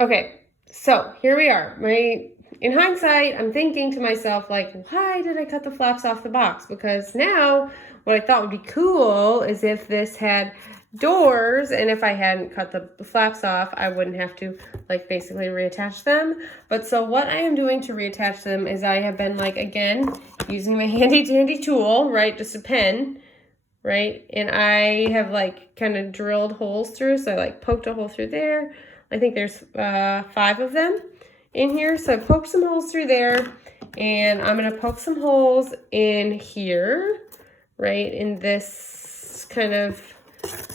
Okay, so here we are. In hindsight, I'm thinking to myself, like, why did I cut the flaps off the box? Because now what I thought would be cool is if this had doors, and if I hadn't cut the flaps off, I wouldn't have to, like, basically reattach them. But so what I am doing to reattach them is I have been, like, again, using my handy dandy tool, right, just a pen, right? And I have, like, kind of drilled holes through, so I, like, poked a hole through there. I think there's 5 of them in here. So I poked some holes through there, and I'm gonna poke some holes in here, right? In this kind of,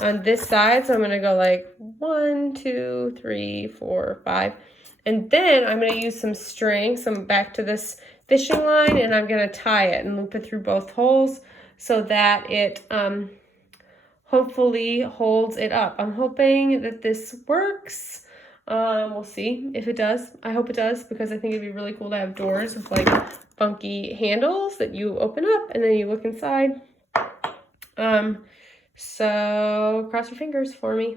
on this side. So I'm gonna go like 1, 2, 3, 4, 5. And then I'm gonna use some string. So I'm back to this fishing line, and I'm gonna tie it and loop it through both holes so that it hopefully holds it up. I'm hoping that this works. We'll see if it does. I hope it does, because I think it'd be really cool to have doors with like funky handles that you open up and then you look inside. So cross your fingers for me.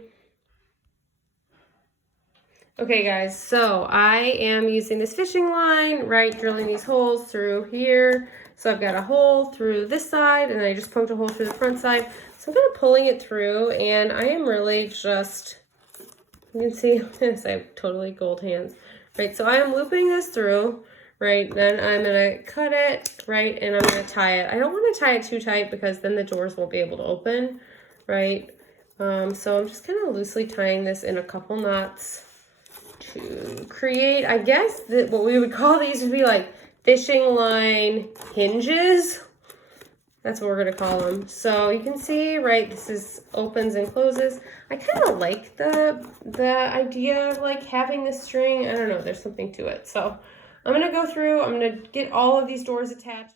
Okay guys, so I am using this fishing line, right, drilling these holes through here. So I've got a hole through this side, and I just poked a hole through the front side. So I'm kind of pulling it through, and I am really just, you can see, I have totally gold hands, right? So I am looping this through, right? Then I'm gonna cut it, right? And I'm gonna tie it. I don't wanna tie it too tight because then the doors won't be able to open, right? So I'm just kind of loosely tying this in a couple knots to create, I guess, that what we would call these would be like fishing line hinges. That's what we're gonna call them. So you can see, right, this is opens and closes. I kind of like the idea of like having this string. I don't know, there's something to it. So I'm gonna go through, I'm gonna get all of these doors attached.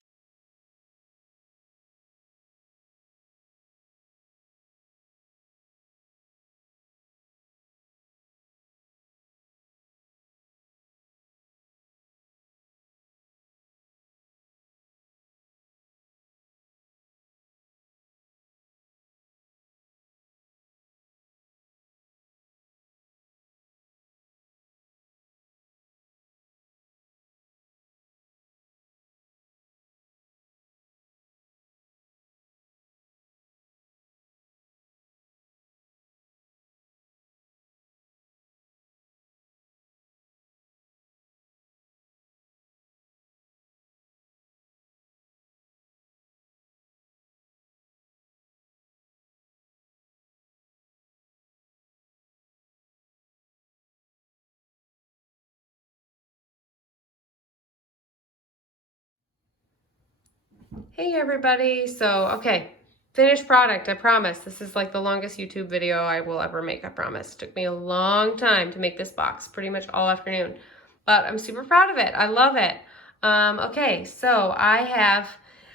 Hey everybody, so okay, finished product, I promise. This is like the longest YouTube video I will ever make, I promise. It took me a long time to make this box, pretty much all afternoon, but I'm super proud of it. I love it. Okay, so I have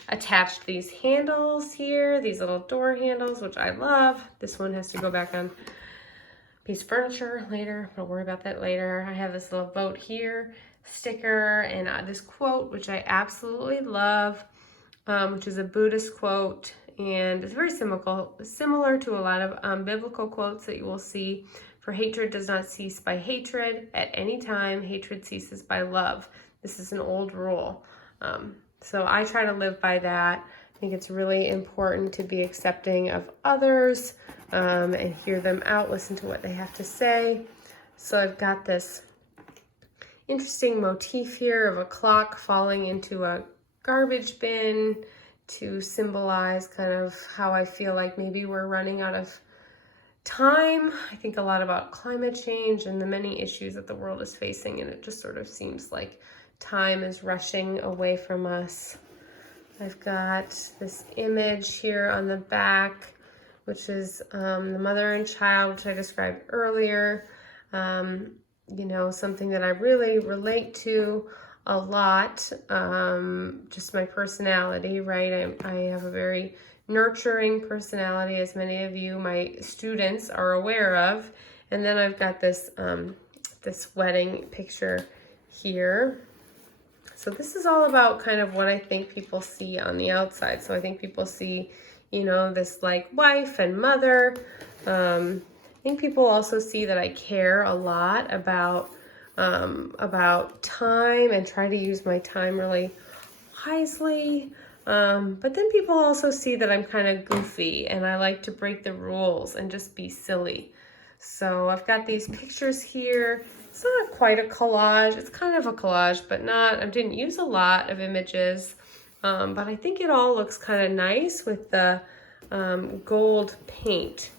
attached these handles here, these little door handles, which I love. This one has to go back on a piece of furniture later. Don't worry about that later. I have this little boat here, sticker, and this quote, which I absolutely love. Which is a Buddhist quote, and it's very similar to a lot of biblical quotes that you will see. For hatred does not cease by hatred at any time. Hatred ceases by love. This is an old rule. So I try to live by that. I think it's really important to be accepting of others and hear them out, listen to what they have to say. So I've got this interesting motif here of a clock falling into a garbage bin to symbolize kind of how I feel like maybe we're running out of time. I think a lot about climate change and the many issues that the world is facing, and it just sort of seems like time is rushing away from us. I've got this image here on the back, which is the mother and child, which I described earlier. You know, something that I really relate to a lot, just my personality, right? I have a very nurturing personality, as many of you, my students, are aware of. And then I've got this, this wedding picture here. So this is all about kind of what I think people see on the outside. So I think people see, you know, this like wife and mother, I think people also see that I care a lot about time and try to use my time really wisely. But then people also see that I'm kind of goofy and I like to break the rules and just be silly. So I've got these pictures here. It's not quite a collage. It's kind of a collage, but not, I didn't use a lot of images. But I think it all looks kind of nice with the gold paint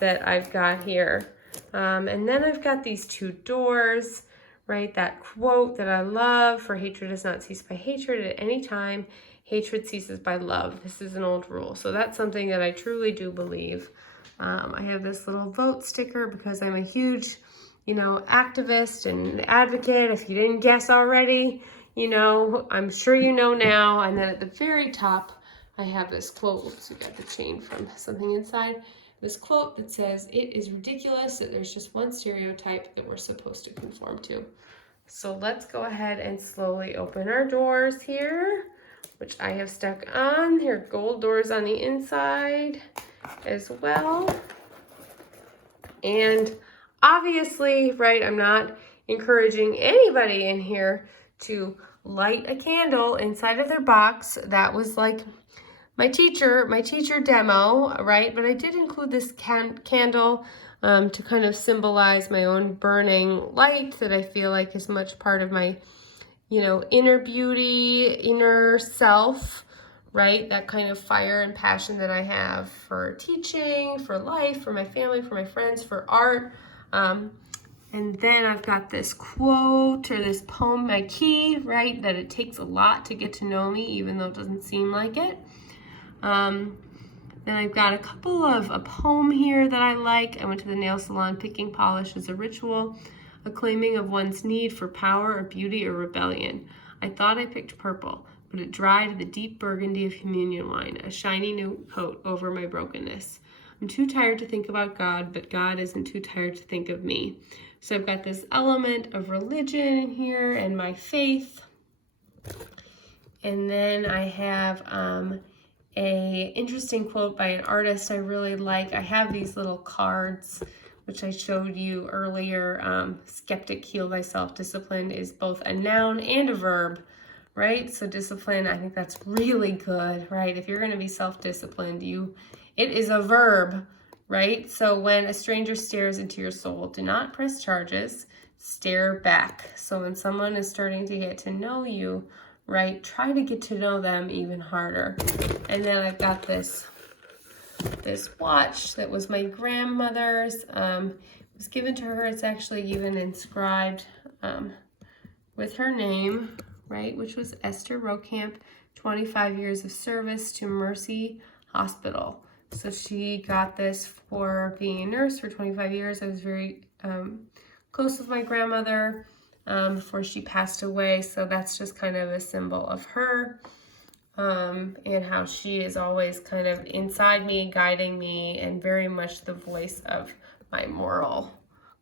that I've got here. And then I've got these two doors, right? That quote that I love, for hatred does not cease by hatred at any time. Hatred ceases by love. This is an old rule. So that's something that I truly do believe. I have this little vote sticker because I'm a huge, activist and advocate. If you didn't guess already, I'm sure you know now. And then at the very top, I have this quote. Oops, we got the chain from something inside. This quote that says, "It is ridiculous that there's just one stereotype that we're supposed to conform to." So let's go ahead and slowly open our doors here, which I have stuck on. Here are gold doors on the inside as well. And obviously, right, I'm not encouraging anybody in here to light a candle inside of their box. That was like my teacher demo, right? But I did include this candle to kind of symbolize my own burning light that I feel like is much part of my, inner beauty, inner self, right? That kind of fire and passion that I have for teaching, for life, for my family, for my friends, for art. And then I've got this quote or this poem, my key, right? That it takes a lot to get to know me, even though it doesn't seem like it. Then I've got a poem here that I like. I went to the nail salon. Picking polish is a ritual, a claiming of one's need for power or beauty or rebellion. I thought I picked purple, but it dried the deep burgundy of communion wine, a shiny new coat over my brokenness. I'm too tired to think about God, but God isn't too tired to think of me. So I've got this element of religion in here and my faith. And then I have a interesting quote by an artist I really like. I have these little cards, which I showed you earlier. Skeptic, heal thyself. Discipline is both a noun and a verb, right? So discipline, I think that's really good, right? If you're going to be self-disciplined, it is a verb, right? So when a stranger stares into your soul, do not press charges, stare back. So when someone is starting to get to know you, right, try to get to know them even harder. And then I've got this watch that was my grandmother's. It was given to her. It's actually even inscribed with her name, right, which was Esther Rokamp, 25 years of service to Mercy Hospital. So she got this for being a nurse for 25 years. I was very close with my grandmother before she passed away. So that's just kind of a symbol of her and how she is always kind of inside me, guiding me, and very much the voice of my moral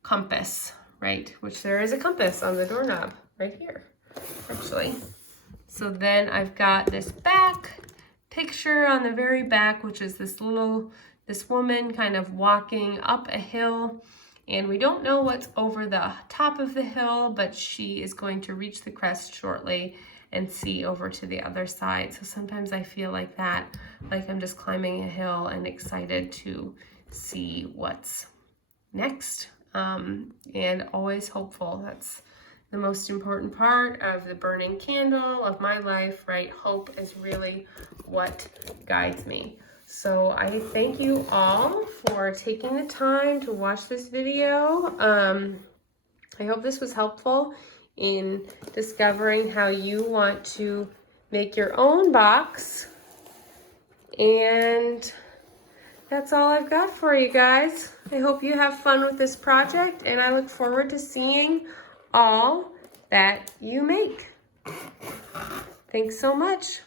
compass, right? Which there is a compass on the doorknob right here, actually. So then I've got this back picture on the very back, which is this woman kind of walking up a hill. And we don't know what's over the top of the hill, but she is going to reach the crest shortly and see over to the other side. So sometimes I feel like that, like I'm just climbing a hill and excited to see what's next, and always hopeful. That's the most important part of the burning candle of my life, right? Hope is really what guides me. So I thank you all for taking the time to watch this video. I hope this was helpful in discovering how you want to make your own box. And that's all I've got for you guys. I hope you have fun with this project, and I look forward to seeing all that you make. Thanks so much.